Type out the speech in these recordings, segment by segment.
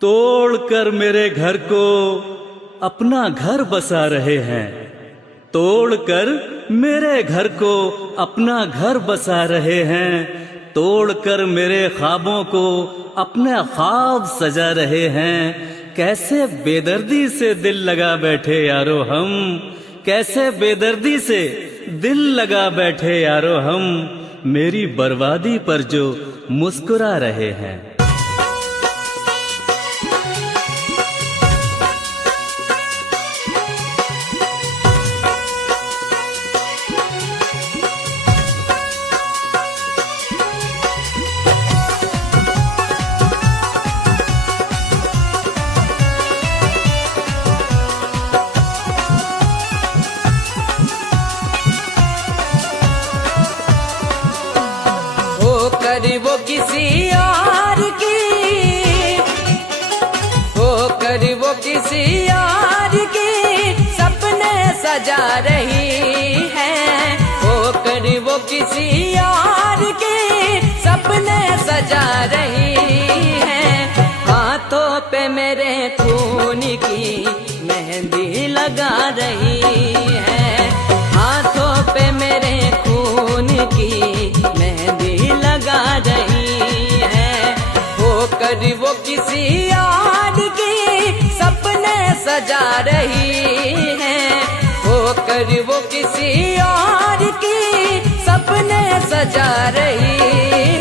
तोड़ कर मेरे घर को अपना घर बसा रहे हैं। तोड़ कर मेरे घर को अपना घर बसा रहे हैं। तोड़ कर मेरे ख्वाबों को अपने ख्वाब सजा रहे हैं। कैसे बेदर्दी से दिल लगा बैठे यारो हम, कैसे बेदर्दी से दिल लगा बैठे यारो हम, मेरी बर्बादी पर जो मुस्कुरा रहे हैं। वो किसी और की होकर वो किसी और की सपने सजा रही है। होकर वो किसी और के सपने सजा रही है। हाथों पे मेरे खून की मेहंदी लगा रही है। हाथों पे मेरे खून की मेहंदी लगा रही है। होकर वो किसी और की सपने सजा रही है। होकर वो किसी और की सपने सजा रही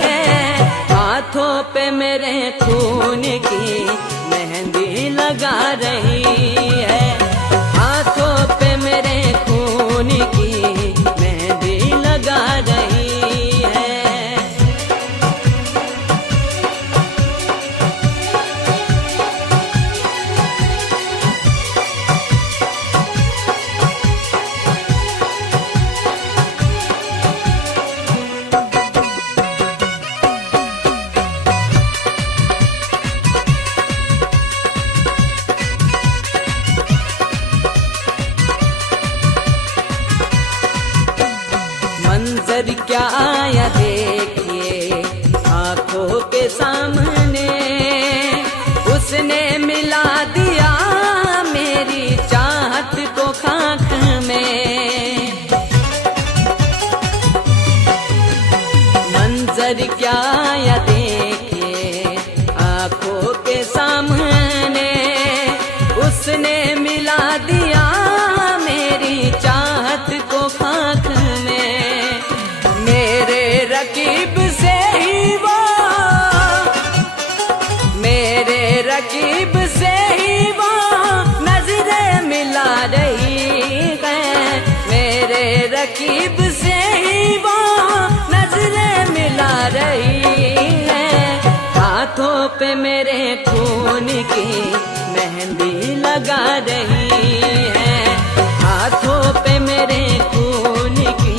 है। हाथों पे मेरे खून की मेहंदी लगा रही है। हाथों पे मेरे खून की मेहंदी लगा रही है। मंजर क्या आया देखिए आंखों के सामने। उसने मिला दिया मेरी चाहत को खाक में। मंजर क्या आया देखिए आंखों के सामने। उसने मिला दिया मेरी चाहत को खाक में। मेरे रकीब से ही वो, मेरे रकीब से ही वो नजरें मिला रही है। मेरे रकीब से ही वो नजरें मिला रही है। हाथों पे मेरे खून की मेहंदी लगा रही है। हाथों पे मेरे खून की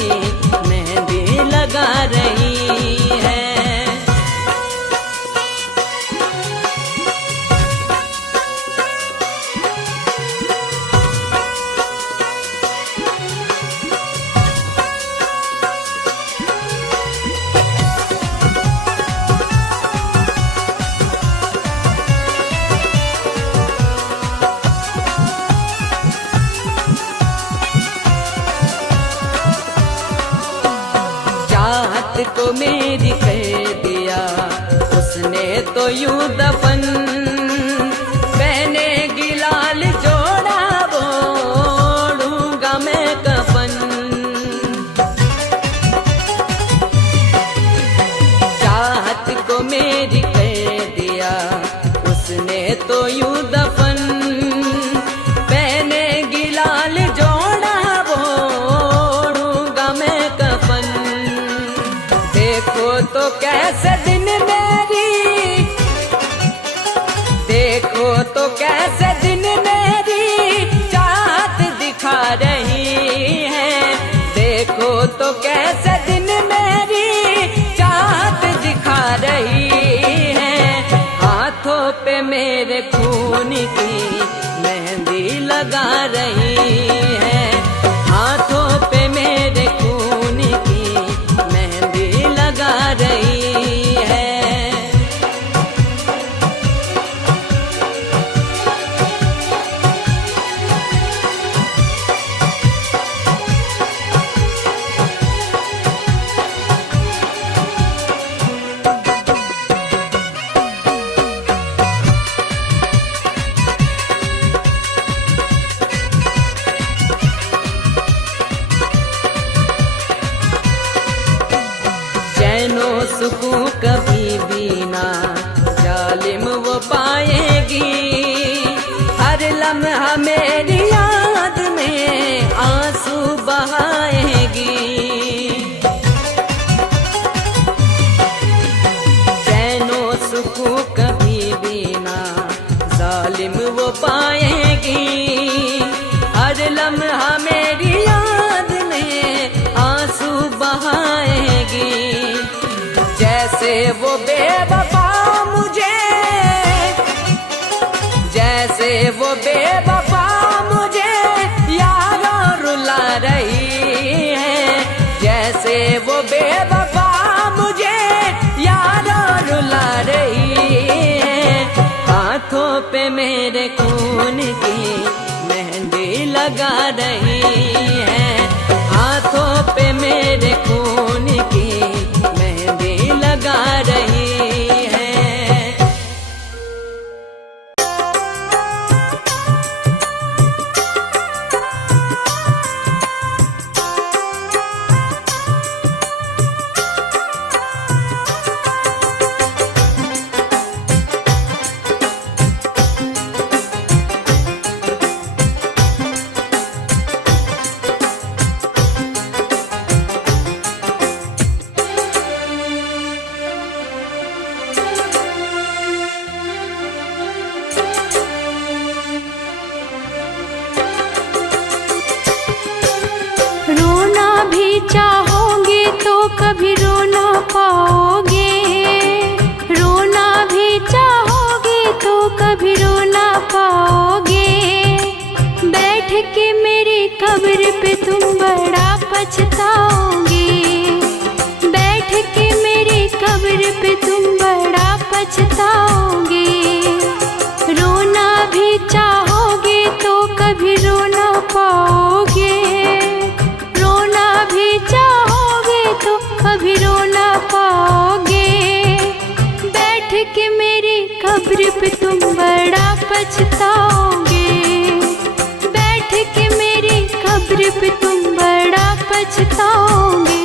मेहंदी लगा रही है। चाहत को मेरी कर दिया उसने तो यूं दफन। मैंने गिलाल जोड़ा वो ओढ़ूंगा मैं कफन। चाहत को मेरी कर दिया उसने तो यूं दफन। मैंने गिलाल जोड़ा वो ओढ़ूंगा मैं कफन। देखो तो कैसे दिन मेरी, देखो तो कैसे दिन मेरी चाहत दिखा रही है। देखो तो कैसे दिन मेरी चाहत दिखा रही है। हाथों पे मेरे खून की मेहंदी लगा रही है। हाथों पे मेरे खून की मेहंदी लगा रही है। वो बेवफा मुझे, जैसे वो बेवफा मुझे यारों रुला रही है, जैसे वो बेवफा मुझे यारों रुला रही है। हाथों पे मेरे खून की मेहंदी लगा रही है, हाथों पे मेरे खून की मेहंदी लगा रही है। चाहोगे तो कभी रो ना पाओगे, रोना भी चाहोगे तो कभी रो ना पाओगे। बैठ के मेरी कब्र पे तुम बड़ा पछताओगे, बैठ के मेरी कब्र पे तुम बड़ा पछताओगे। रोना भी चाहोगे तो कभी रो ना पाओगे, चाहोगे तो कभी रो ना पाओगे। बैठ के मेरी कब्र पे तुम बड़ा पछताओगे, बैठ के मेरी कब्र पे तुम बड़ा पछताओगे।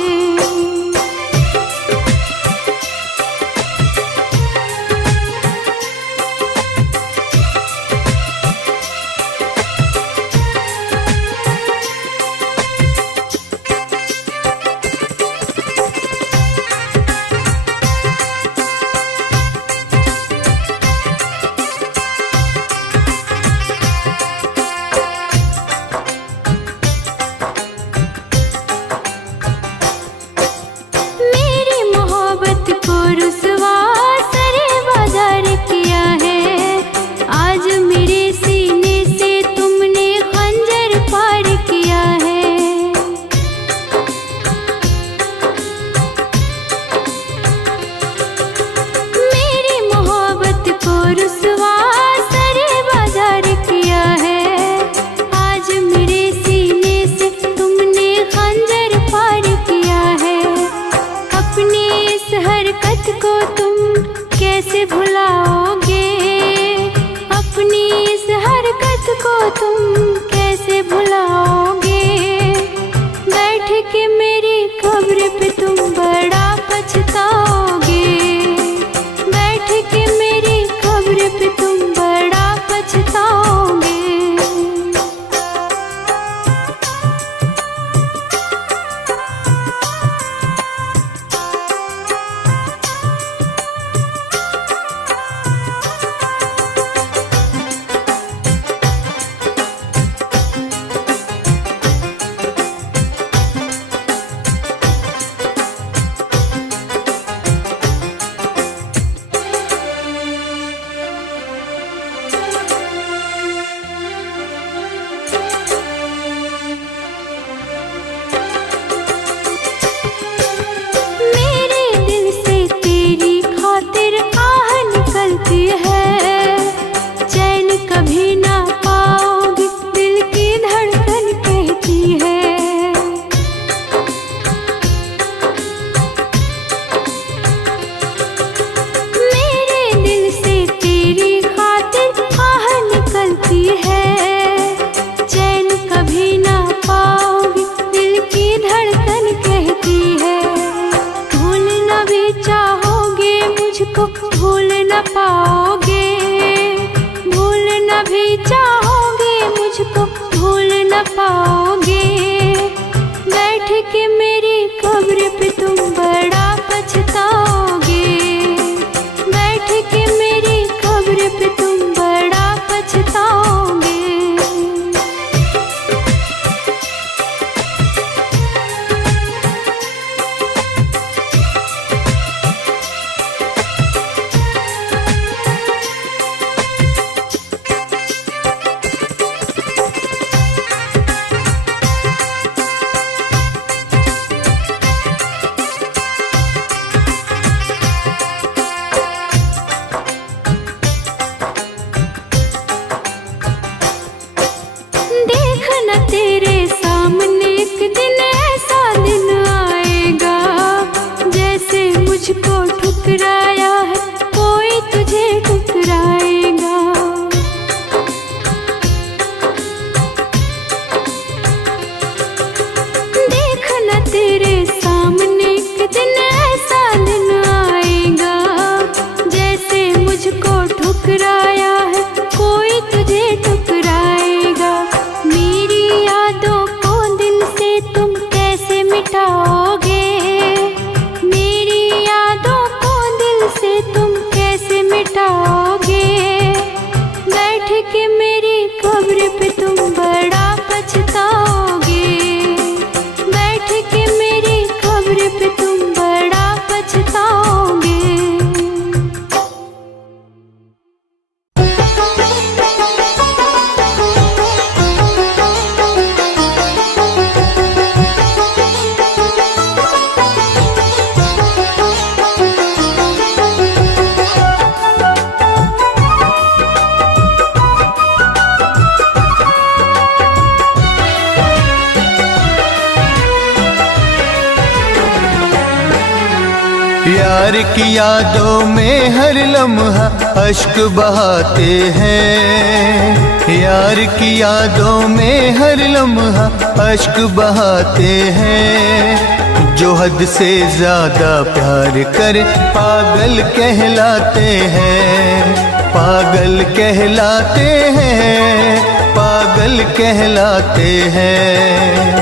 यार की यादों में हर लम्हा अश्क बहाते हैं। यार की यादों में हर लम्हा अश्क बहाते हैं। जो हद से ज्यादा प्यार करे पागल कहलाते हैं। पागल कहलाते हैं, पागल कहलाते हैं।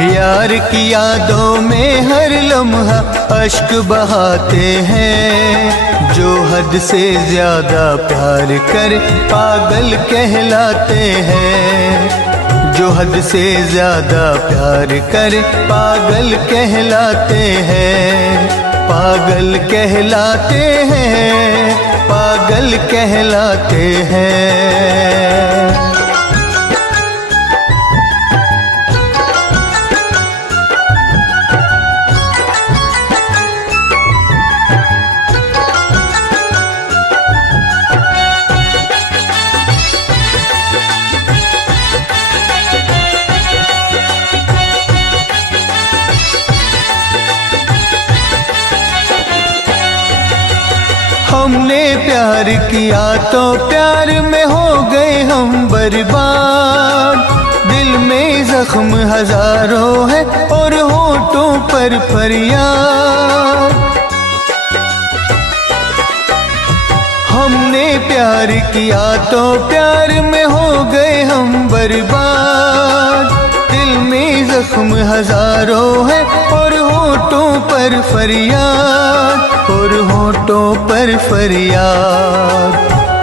यार की यादों में हर लम्हा अश्क बहाते हैं। जो हद से ज्यादा प्यार करे पागल कहलाते हैं। जो हद से ज्यादा प्यार करे पागल कहलाते हैं। पागल कहलाते हैं, पागल कहलाते हैं। हमने प्यार किया तो प्यार में हो गए हम बर्बाद। दिल में जख्म हजारों है और होठों पर फरियाद। हमने प्यार किया तो प्यार में हो गए हम बर्बाद। दिल में जख्म हजारों है और होठों पर फरियाद, और होठों पर फरियाद।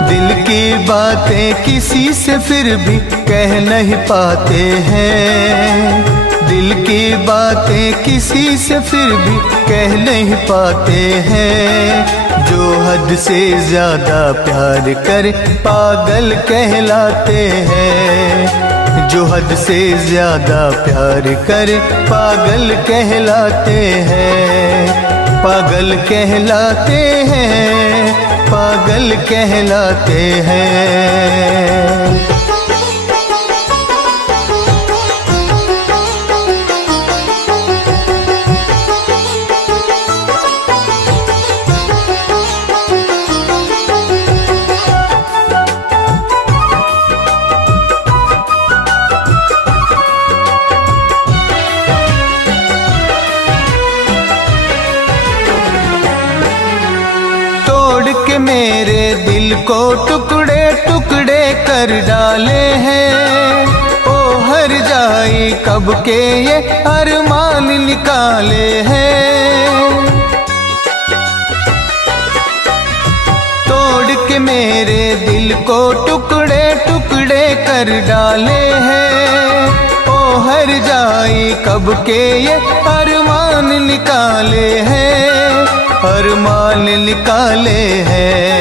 दिल की बातें किसी से फिर भी कह नहीं पाते हैं। दिल की बातें किसी से फिर भी कह नहीं पाते हैं। जो हद से ज्यादा प्यार करे पागल कहलाते हैं। जो हद से ज्यादा प्यार करे पागल कहलाते हैं। पागल कहलाते हैं, पागल कहलाते हैं। मेरे दिल को टुकड़े टुकड़े कर डाले हैं। ओ हर जाई कब के ये अरमान निकाले हैं। तोड़ के मेरे दिल को टुकड़े टुकड़े कर डाले हैं। ओ हर जाई कब के ये अरमान निकाले हैं। अरमान निकाले हैं।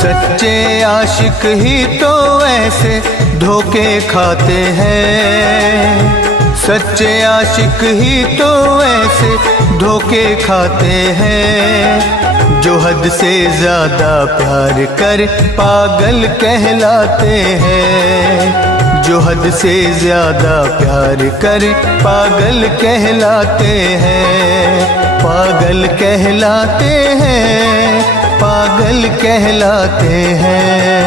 सच्चे आशिक ही तो ऐसे धोखे खाते हैं। सच्चे आशिक ही तो ऐसे धोखे खाते हैं। जो हद से ज्यादा प्यार कर पागल कहलाते हैं। जो हद से ज्यादा प्यार कर पागल कहलाते हैं। पागल कहलाते हैं, पागल कहलाते हैं।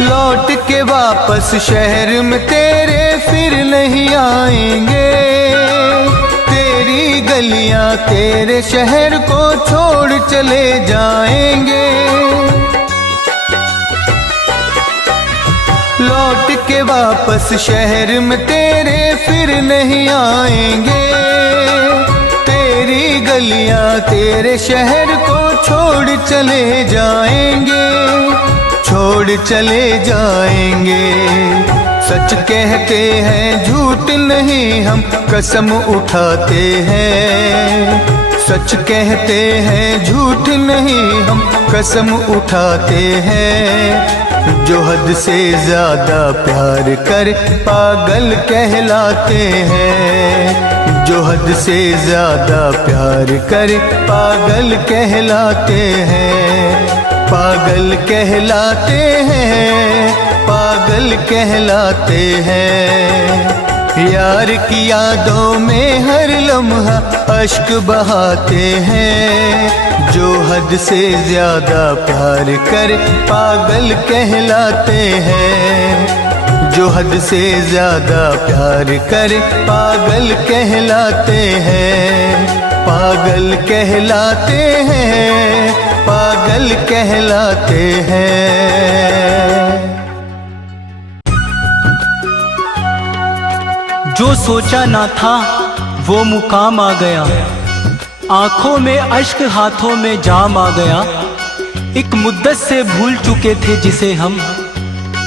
लौट के वापस शहर में तेरे फिर नहीं आएंगे। तेरी गलियां तेरे शहर को छोड़ चले जाएंगे। लौट के वापस शहर में तेरे फिर नहीं आएंगे। तेरी गलियां तेरे शहर को छोड़ चले जाएंगे। छोड़ चले जाएंगे। सच कहते हैं झूठ नहीं हम कसम उठाते हैं। सच कहते हैं झूठ नहीं हम कसम उठाते हैं। जो हद से ज्यादा प्यार कर पागल कहलाते हैं। जो हद से ज्यादा प्यार कर पागल कहलाते हैं। पागल कहलाते हैं, पागल कहलाते हैं। यार की यादों में हर लम्हा अश्क बहाते हैं। जो हद से ज्यादा प्यार कर पागल कहलाते हैं। जो हद से ज्यादा प्यार कर पागल कहलाते हैं। पागल कहलाते हैं, पागल कहलाते हैं। जो सोचा ना था वो मुकाम आ गया, आंखों में अश्क हाथों में जाम आ गया। एक मुद्दत से भूल चुके थे जिसे हम,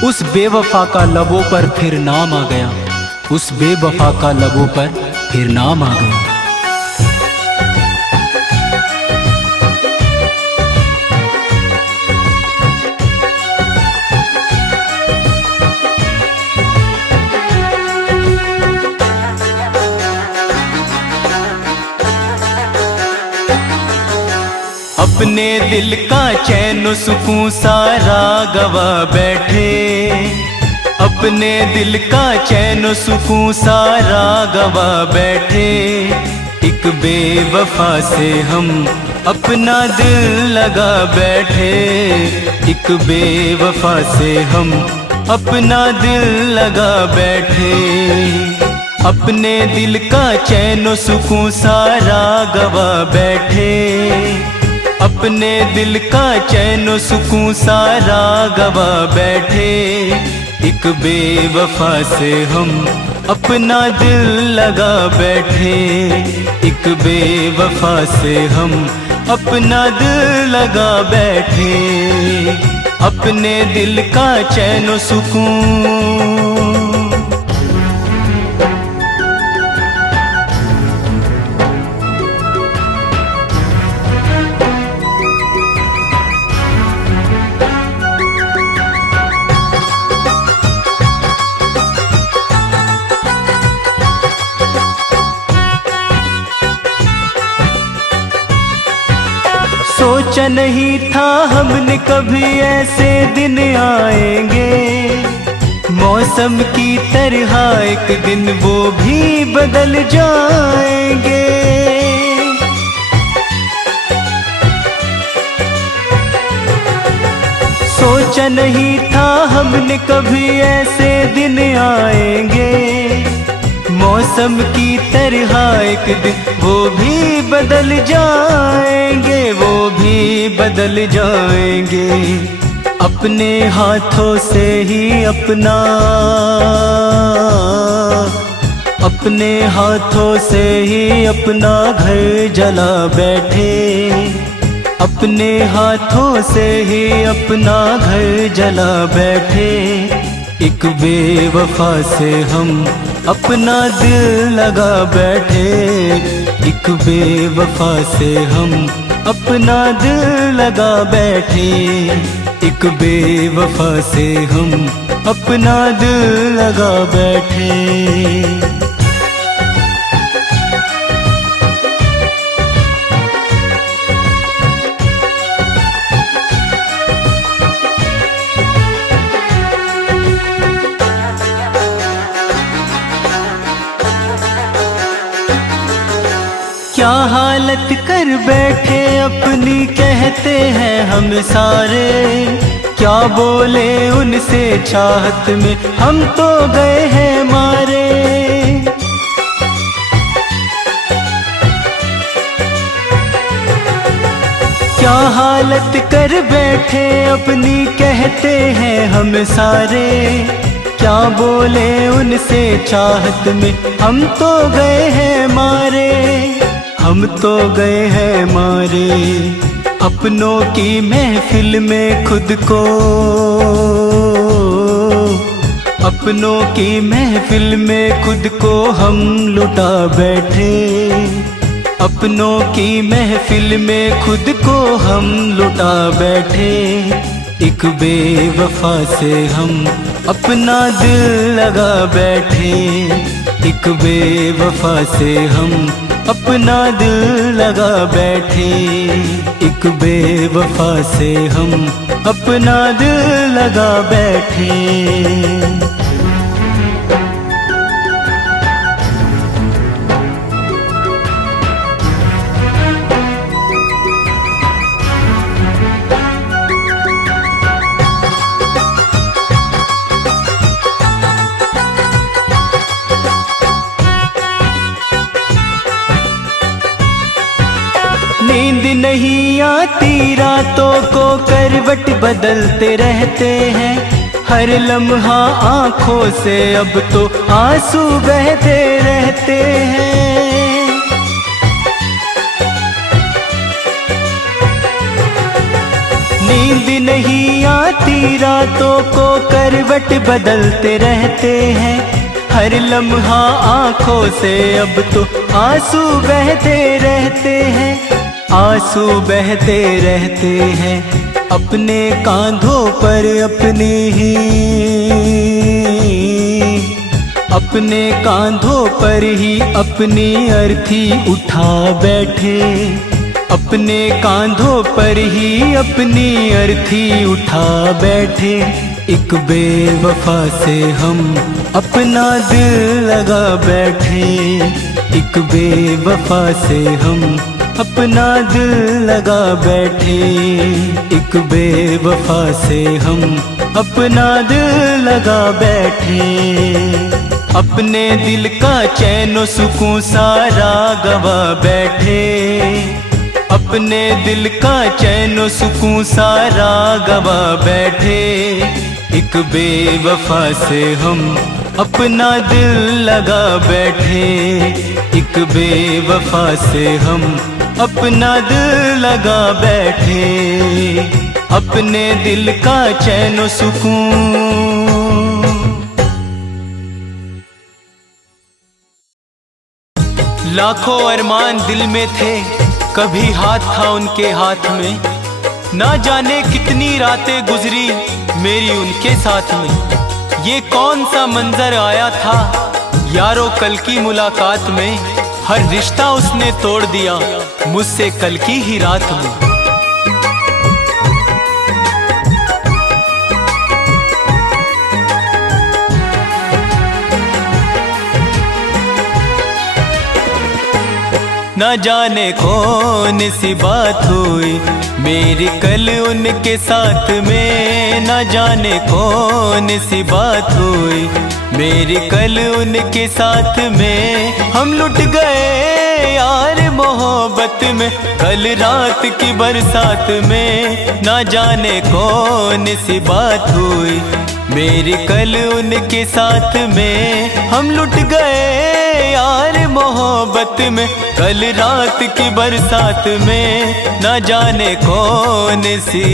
उस बेवफा का लबों पर फिर नाम आ गया। उस बेवफा का लबों पर फिर नाम आ गया। अपने दिल का चैन सुकून सारा गवा बैठे। अपने दिल का चैन सुकून सारा गवा बैठे। एक बेवफा से हम अपना दिल लगा बैठे। एक बेवफा से हम अपना दिल लगा बैठे। अपने दिल का चैन सुकून सारा गवा बैठे। अपने दिल का चैन सुकून सारा गवा बैठे। एक बेवफा से हम अपना दिल लगा बैठे। एक बेवफा से हम अपना दिल लगा बैठे। अपने दिल का चैन सुकून। सोचा नहीं था हमने कभी ऐसे दिन आएंगे। मौसम की तरह एक दिन वो भी बदल जाएंगे। सोचा नहीं था हमने कभी ऐसे दिन आएंगे। मौसम की तरह एक दिन वो भी बदल जाएंगे। वो भी बदल जाएंगे। अपने हाथों से ही अपना, अपने हाथों से ही अपना घर जला बैठे। अपने हाथों से ही अपना घर जला बैठे। एक बेवफा से हम अपना दिल लगा बैठे। एक बेवफा से हम अपना दिल लगा बैठे। एक बेवफा से हम अपना दिल लगा बैठे। क्या हालत कर बैठे अपनी कहते हैं हम सारे। क्या बोले उनसे चाहत में हम तो गए हैं मारे। क्या हालत कर बैठे अपनी कहते हैं हम सारे। क्या बोले उनसे चाहत में हम तो गए हैं मारे। हम तो गए हैं मारे। अपनों की महफिल में खुद को, अपनों की महफिल में खुद को हम लुटा बैठे। अपनों की महफिल में खुद को हम लुटा बैठे। एक बेवफा से हम अपना दिल लगा बैठे। एक बेवफा से हम अपना दिल लगा बैठे। एक बेवफा से हम अपना दिल लगा बैठे। नींद नहीं आती रातों को करवट बदलते रहते हैं। हर लम्हा आँखों से अब तो आंसू बहते रहते हैं। नींद नहीं आती रातों को करवट बदलते रहते हैं। हर लम्हा आँखों से अब तो आंसू बहते रहते हैं। आंसू बहते रहते हैं अपने कांधों पर अपने कांधों पर ही अपनी अर्थी उठा बैठे। अपने कांधों पर ही अपनी अर्थी उठा बैठे। एक बेवफा से हम अपना दिल लगा बैठे। एक बेवफा से हम अपना दिल लगा बैठे। एक बेवफा से हम अपना दिल लगा बैठे। अपने दिल का चैन सुकून सारा गवा बैठे। अपने दिल का चैन सुकून सारा गवा बैठे। एक बेवफा से हम अपना दिल लगा बैठे। एक बेवफा से हम अपना दिल लगा बैठे। अपने दिल का चैन सुकून। लाखों अरमान दिल में थे, कभी हाथ था उनके हाथ में। ना जाने कितनी रातें गुजरी मेरी उनके साथ में। ये कौन सा मंजर आया था यारो कल की मुलाकात में। हर रिश्ता उसने तोड़ दिया मुझसे कल की ही रात में। न जाने कौन सी बात हुई मेरी कल उनके साथ में। न जाने कौन सी बात हुई मेरी कल उनके साथ में। हम लुट गए यार मोहब्बत में कल रात की बरसात में। न जाने कौन सी बात हुई मेरी कल उनके साथ में। हम लुट गए यार मोहब्बत में कल रात की बरसात में। न जाने कौन सी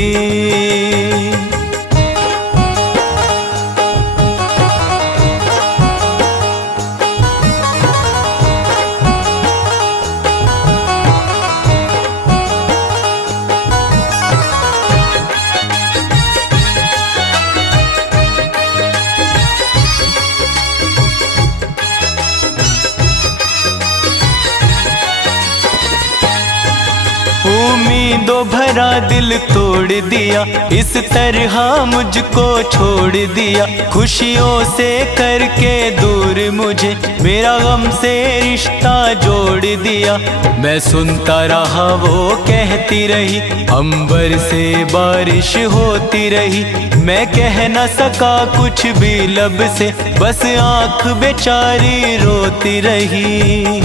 उम्मीदों भरा दिल तोड़ दिया। इस तरह मुझको छोड़ दिया। खुशियों से करके दूर मुझे मेरा गम से रिश्ता जोड़ दिया। मैं सुनता रहा वो कहती रही, अंबर से बारिश होती रही। मैं कह न सका कुछ भी लब से, बस आँख बेचारी रोती रही।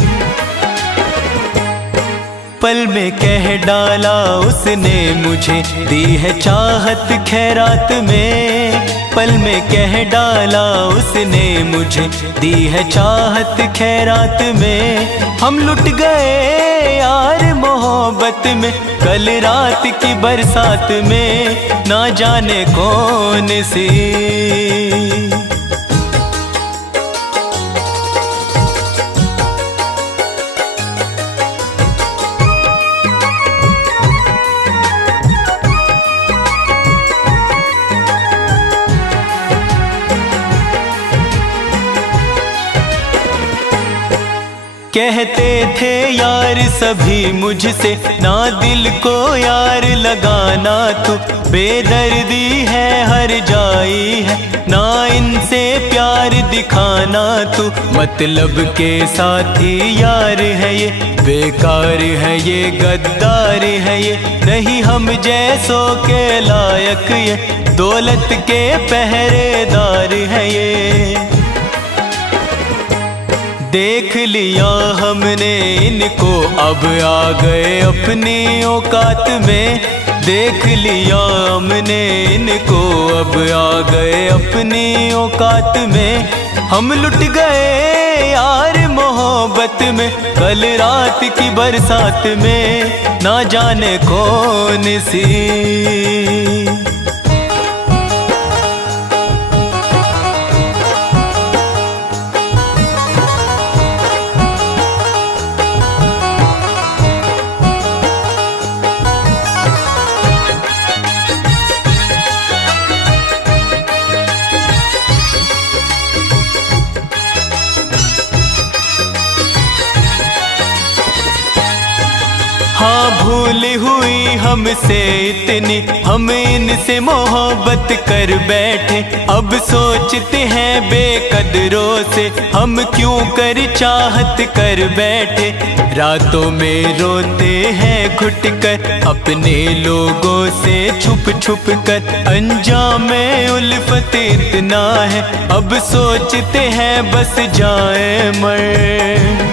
पल में कह डाला उसने मुझे दी है चाहत खैरात में। पल में कह डाला उसने मुझे दी है चाहत खैरात में। हम लुट गए यार मोहब्बत में कल रात की बरसात में। ना जाने कौन सी कहते थे यार सभी मुझसे, ना दिल को यार लगाना तू, बेदर्दी है हर जाई है, ना इनसे प्यार दिखाना तू। मतलब के साथी यार है ये, बेकार है ये, गद्दार है ये, नहीं हम जैसों के लायक ये, दौलत के पहरेदार है ये। देख लिया हमने इनको, अब आ गए अपनी औकात में। देख लिया हमने इनको, अब आ गए अपनी औकात में। हम लुट गए यार मोहब्बत में, कल रात की बरसात में, ना जाने कौन सी। हाँ भूल हुई हमसे इतनी, हम इनसे मोहब्बत कर बैठे। अब सोचते हैं बेकदरों से, हम क्यों कर चाहत कर बैठे। रातों में रोते हैं घुट कर, अपने लोगों से छुप छुप कर। अंजाम उल्फत इतना है, अब सोचते हैं बस जाए मर।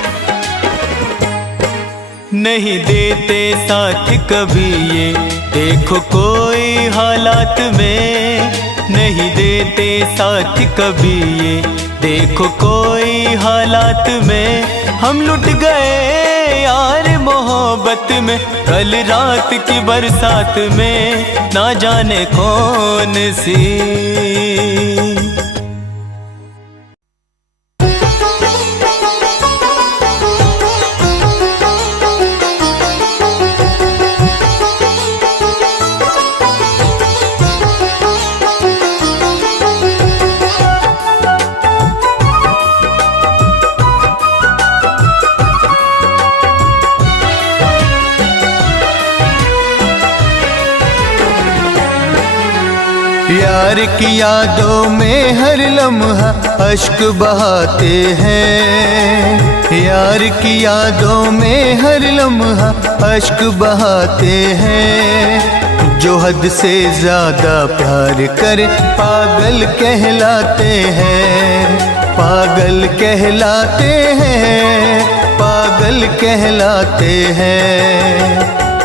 नहीं देते साथ कभी ये, देखो कोई हालात में। नहीं देते साथ कभी ये, देखो कोई हालात में। हम लुट गए यार मोहब्बत में, कल रात की बरसात में, ना जाने कौन सी। यार की यादों में हर लम्हा अश्क बहाते हैं। यार की यादों में हर लम्हा अश्क बहाते हैं। जो हद से ज्यादा प्यार करे पागल कहलाते हैं। पागल कहलाते हैं, पागल कहलाते हैं।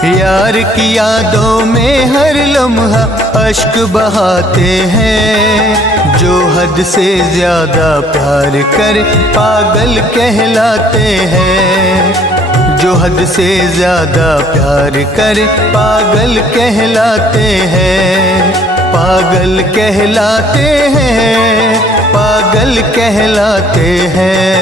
यार की यादों में हर लम्हा अश्क बहाते हैं। जो हद से ज्यादा प्यार करे पागल कहलाते हैं। जो हद से ज्यादा प्यार करे पागल कहलाते हैं। पागल कहलाते हैं, पागल कहलाते हैं।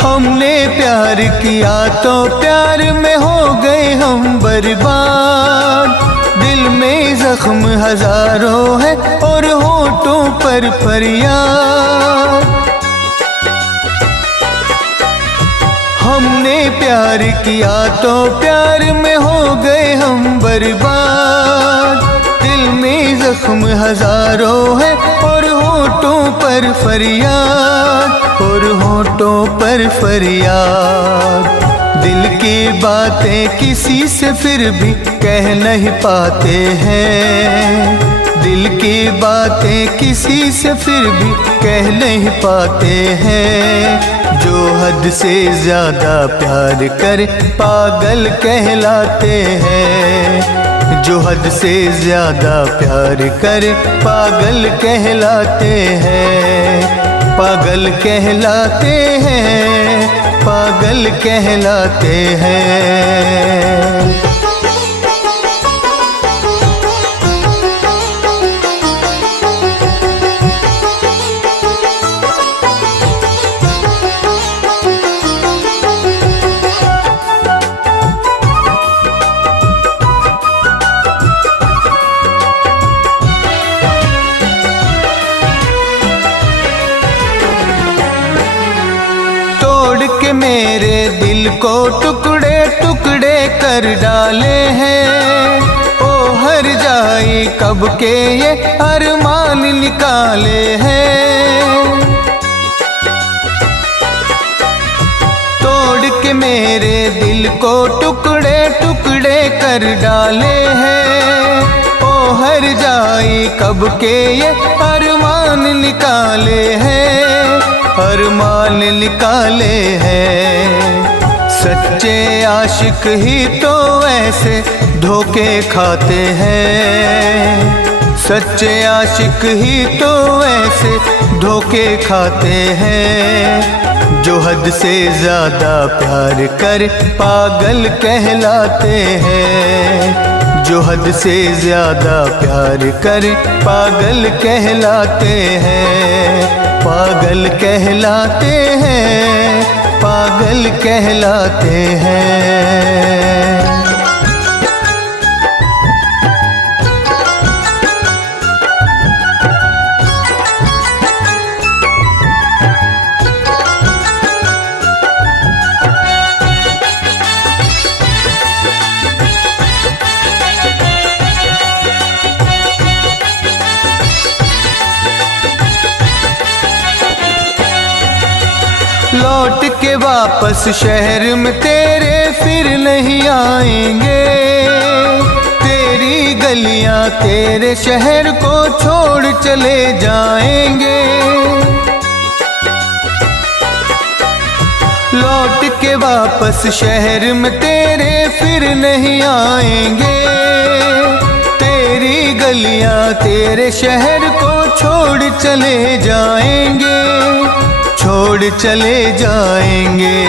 हमने प्यार किया तो प्यार में हो गए हम बर्बाद। दिल में जख्म हजारों है और होठों पर फरियाद। हमने प्यार किया तो प्यार में हो गए हम बर्बाद। दिल में जख्म हजारों है और होठों पर फरियाद, और होठों पर फरियाद। दिल की बातें किसी से फिर भी कह नहीं पाते हैं। दिल की बातें किसी से फिर भी कह नहीं पाते हैं। जो हद से ज्यादा प्यार करे पागल कहलाते हैं। जो हद से ज्यादा प्यार करे पागल कहलाते हैं। पागल कहलाते हैं, पागल कहलाते हैं। दिल को टुकड़े टुकड़े कर डाले हैं। ओ हर जाई कब के ये अरमान निकाले हैं। तोड़ के मेरे दिल को टुकड़े टुकड़े कर डाले हैं। ओ हर जाई कब के ये अरमान निकाले हैं, अरमान निकाले हैं। सच्चे आशिक ही तो ऐसे धोखे खाते हैं। सच्चे आशिक ही तो ऐसे धोखे खाते हैं। जो हद से ज्यादा प्यार कर पागल कहलाते हैं। जो हद से ज्यादा प्यार कर पागल कहलाते हैं। पागल कहलाते हैं, पागल कहलाते हैं। लौट के वापस शहर में तेरे फिर नहीं आएंगे। तेरी गलियां तेरे शहर को छोड़ चले जाएंगे। लौट के वापस शहर में तेरे फिर नहीं आएंगे। तेरी गलियां तेरे शहर को छोड़ चले जाएंगे, छोड़ चले जाएंगे।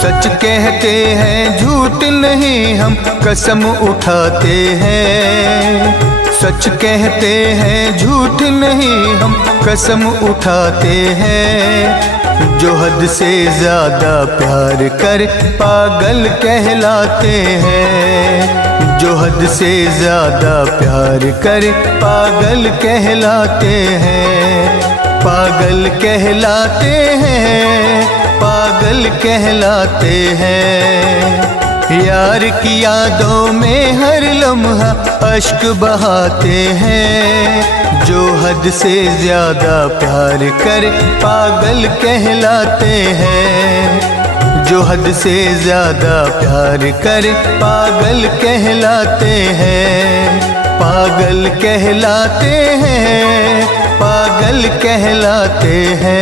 सच कहते हैं झूठ नहीं हम कसम उठाते हैं। सच कहते हैं झूठ नहीं हम कसम उठाते हैं। जो हद से ज्यादा प्यार कर पागल कहलाते हैं। जो हद से ज्यादा प्यार कर पागल कहलाते हैं। पागल कहलाते हैं, पागल कहलाते हैं। यार की यादों में हर लम्हा अश्क बहाते हैं। जो हद से ज्यादा प्यार कर पागल कहलाते हैं। जो हद से ज्यादा प्यार कर पागल कहलाते हैं। पागल कहलाते हैं, पागल कहलाते हैं।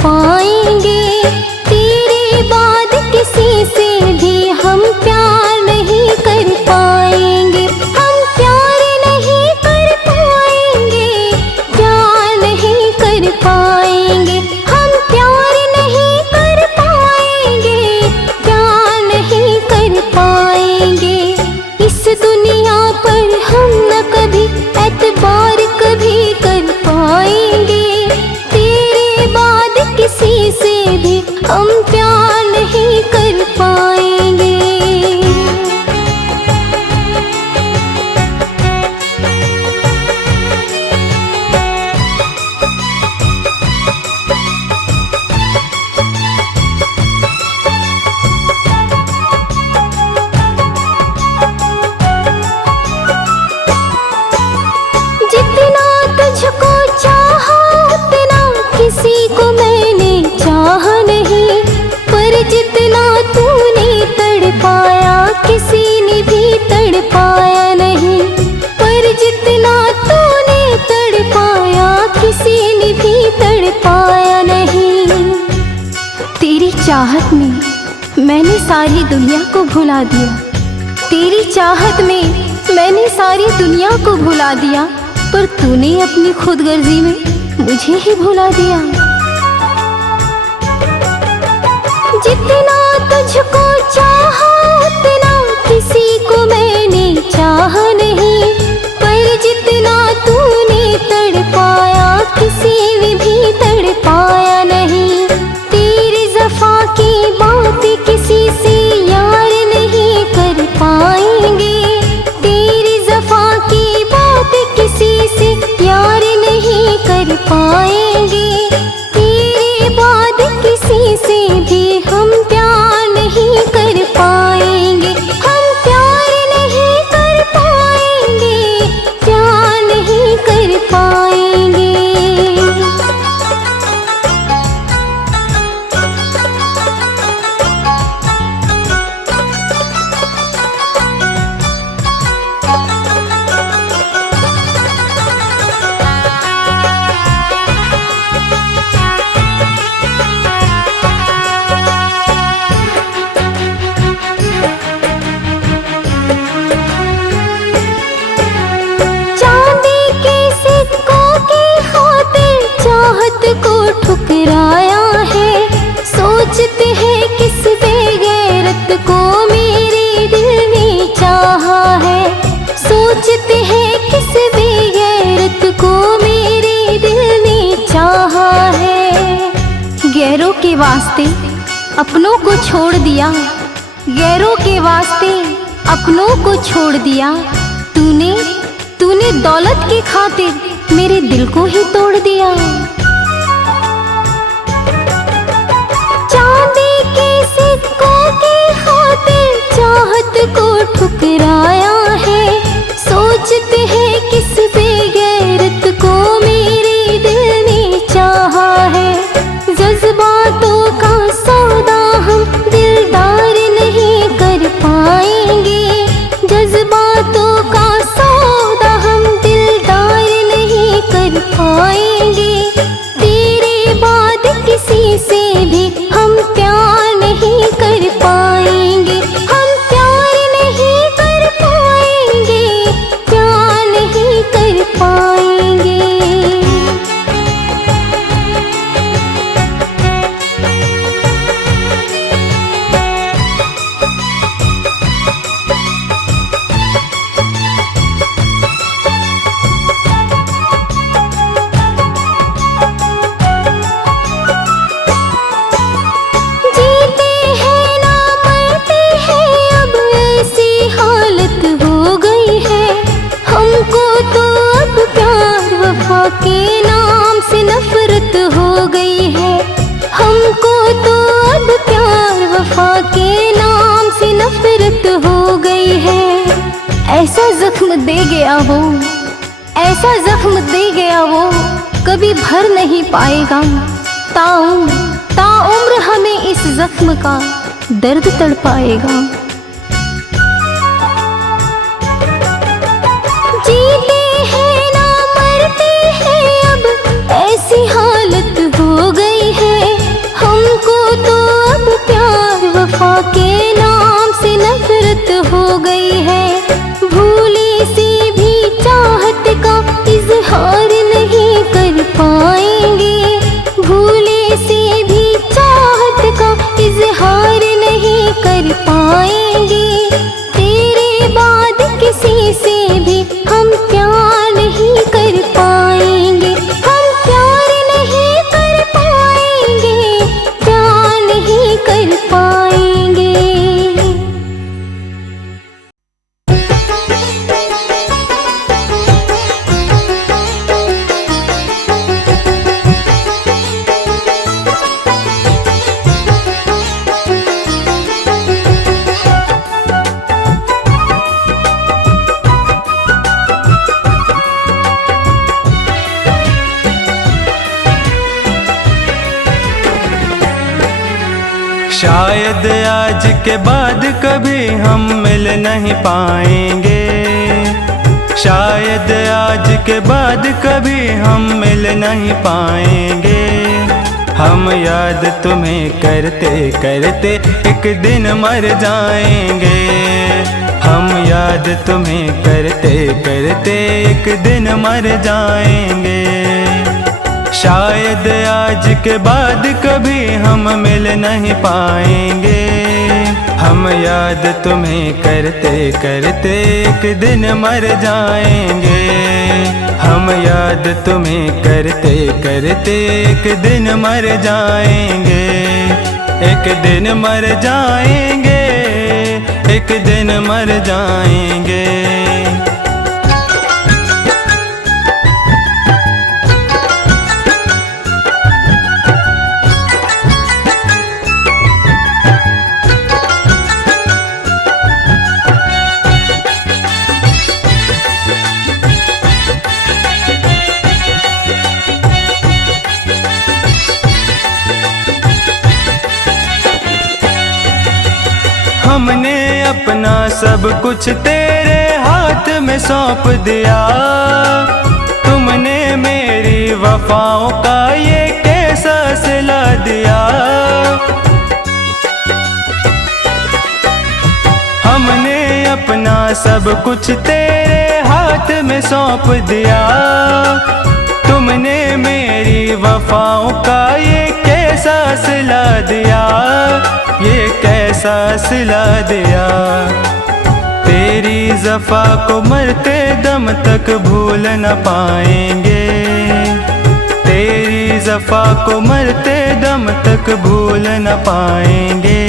पाएंगे तेरे बाद किसी से भी हम प्यार नहीं कर पाएंगे। हम प्यार नहीं कर पाएंगे, प्यार नहीं कर पाएंगे। हम प्यार नहीं कर पाएंगे, प्यार नहीं कर पाएंगे। इस दुनिया पर हम न कभी एतबार कभी कर पाएंगे। किसी से भी हम प्यार नहीं कर पाएंगे। जितना तुझको चाहा उतना किसी को मैंने चाहा नहीं। पर जितना तूने तड़पाया किसी ने भी तड़पाया नहीं। पर जितना तूने तड़पाया किसी ने भी तड़पाया नहीं। तेरी चाहत में मैंने सारी दुनिया को भुला दिया। तेरी चाहत में मैंने सारी दुनिया को भुला दिया। पर तूने अपनी खुदगर्जी में मुझे ही भुला दिया। जितना तुझको चाहा उतना किसी को मैंने चाहा नहीं, पर जितना तूने तड़पाया किसी ने भी तड़पाया नहीं। तेरी ज़फ़ा की बात किसी से यार नहीं कर पाएंगे, तेरी ज़फ़ा की बात किसी से यार नहीं कर पाएंगे। तेरे बाद किसी से भी हम प्यार नहीं कर पाएंगे, हम प्यार नहीं कर पाएंगे, प्यार नहीं कर पाएंगे। चांदी के सिक्कों की खातिर चाहत को ठुकराया है। सोचते हैं किस बेगैरत को मेरे दिल ने चाहा है, सोचते हैं किस बेगैरत को मेरे दिल ने चाहा है। गैरों के वास्ते अपनों को छोड़ दिया, गैरों के वास्ते अपनों को छोड़ दिया। तूने तूने दौलत की खातिर मेरे दिल को ही तोड़ दिया। चांदी के सिक्कों की खातिर चाहत को ठुकराया है। सोचते हैं किस बेगैरत को मेरे दिल ने चाहा है। जज्बातों का सौदा हम दिलदार नहीं कर पाएंगे, जज्बातों का सौदा हम दिलदार नहीं कर पाएंगे। तेरे बाद किसी से भी हम प्यार नहीं कर पाएंगे, हम प्यार नहीं कर पाएंगे, प्यार नहीं कर पाएंगे। जीते हैं ना मरते हैं अब ऐसी हालत हो गई है। हमको तो अब प्यार वफा के नाम से नफरत हो गई है, हमको तो अब प्यार वफा के नाम से नफरत हो गई है। ऐसा जख्म दे गया वो, ऐसा जख्म दे गया वो कभी भर नहीं पाएगा। ताउम्र ताउम्र हमें इस जख्म का दर्द तड़पाएगा। जीते हैं ना मरते हैं अब ऐसी हालत हो गई है। हमको तो अब प्यार वफा के नाम से नफरत हो गई है। भूले से भी चाहत का इजहार नहीं कर पाएंगे, भूले से भी चाहत का इजहार नहीं कर पाएंगे। तेरे बाद किसी से भी हम प्यार नहीं कर पाएंगे, हम प्यार नहीं कर पाएंगे, प्यार नहीं कर पाएंगे। शायद आज के बाद कभी हम मिल नहीं पाएंगे, शायद आज के बाद कभी हम मिल नहीं पाएंगे। हम याद तुम्हें करते करते एक दिन मर जाएंगे, हम याद तुम्हें करते करते एक दिन मर जाएंगे। शायद आज के बाद कभी हम मिल नहीं पाएंगे। हम याद तुम्हें करते करते एक दिन मर जाएंगे। हम याद तुम्हें करते करते एक दिन मर जाएंगे। एक दिन मर जाएंगे, एक दिन मर जाएंगे। हमने अपना सब कुछ तेरे हाथ में सौंप दिया। तुमने मेरी वफाओं का ये कैसा सिला दिया। हमने अपना सब कुछ तेरे हाथ में सौंप दिया। तुमने मेरी वफाओं का ये कैसा सिला दिया। ये कैसा सिला दिया। तेरी जफा को मरते दम तक भूल न पाएंगे। तेरी जफा को मरते दम तक भूल न पाएंगे।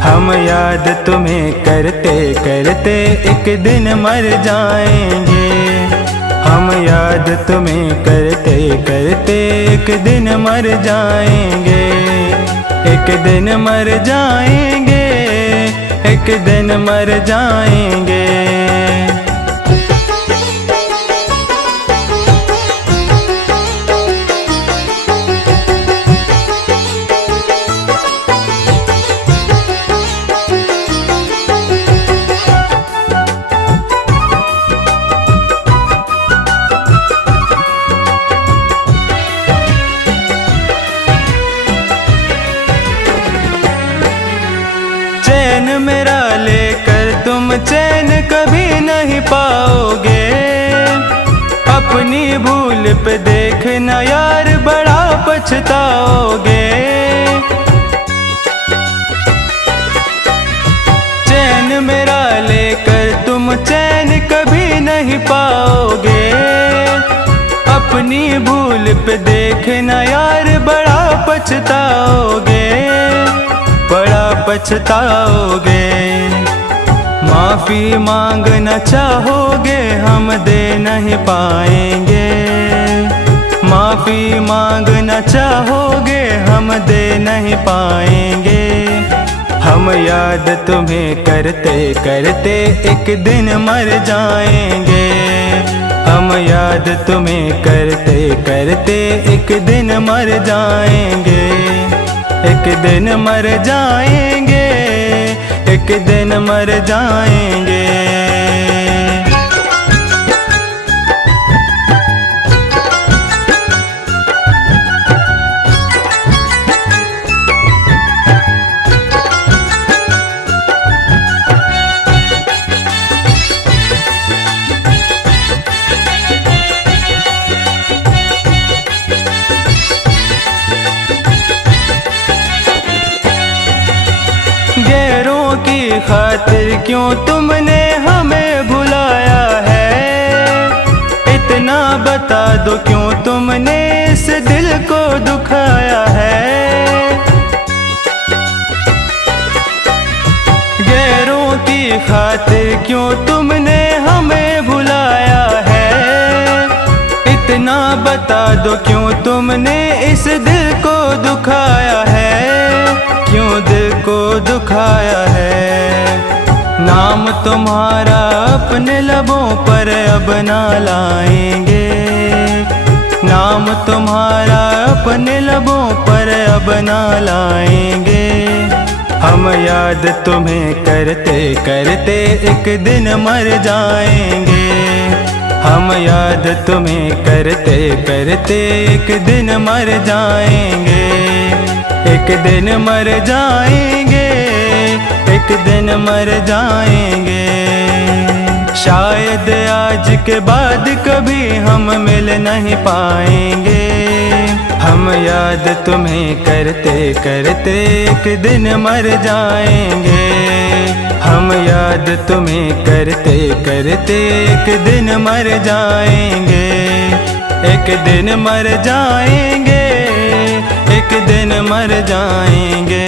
हम याद तुम्हें करते करते एक दिन मर जाएंगे। हम याद तुम्हें करते करते एक दिन मर जाएंगे। एक दिन मर जाएंगे, एक दिन मर जाएंगे। मेरा लेकर तुम चैन कभी नहीं पाओगे। अपनी भूल पे देखना यार बड़ा पछताओगे। चैन मेरा लेकर तुम चैन कभी नहीं पाओगे। अपनी भूल पे देखना यार बड़ा पछताओगे, बड़ा पछताओगे। माफ़ी मांगना चाहोगे हम दे नहीं पाएंगे। माफ़ी मांगना चाहोगे हम दे नहीं पाएंगे। हम याद तुम्हें करते करते एक दिन मर जाएंगे। हम याद तुम्हें करते करते एक दिन मर जाएंगे। एक दिन मर जाएंगे, एक दिन मर जाएंगे। गैरों की खातिर क्यों तुमने हमें भुलाया है। इतना बता दो क्यों तुमने इस दिल को दुखाया है। गैरों की खातिर क्यों तुमने हमें भुलाया है। इतना बता दो क्यों तुमने इस दिल को दुखाया है। क्यों दिल को दुखाया है। नाम तुम्हारा अपने लबों पर अब ना लाएंगे। नाम तुम्हारा अपने लबों पर अब ना लाएंगे। हम याद तुम्हें करते करते एक दिन मर जाएंगे। हम याद तुम्हें करते करते एक दिन मर जाएंगे। एक दिन मर जाएंगे, एक दिन मर जाएंगे। शायद आज के बाद कभी हम मिल नहीं पाएंगे। हम याद तुम्हें करते करते एक दिन मर जाएंगे। हम याद तुम्हें करते करते एक दिन मर जाएंगे। एक दिन मर जाएंगे, एक दिन मर जाएंगे।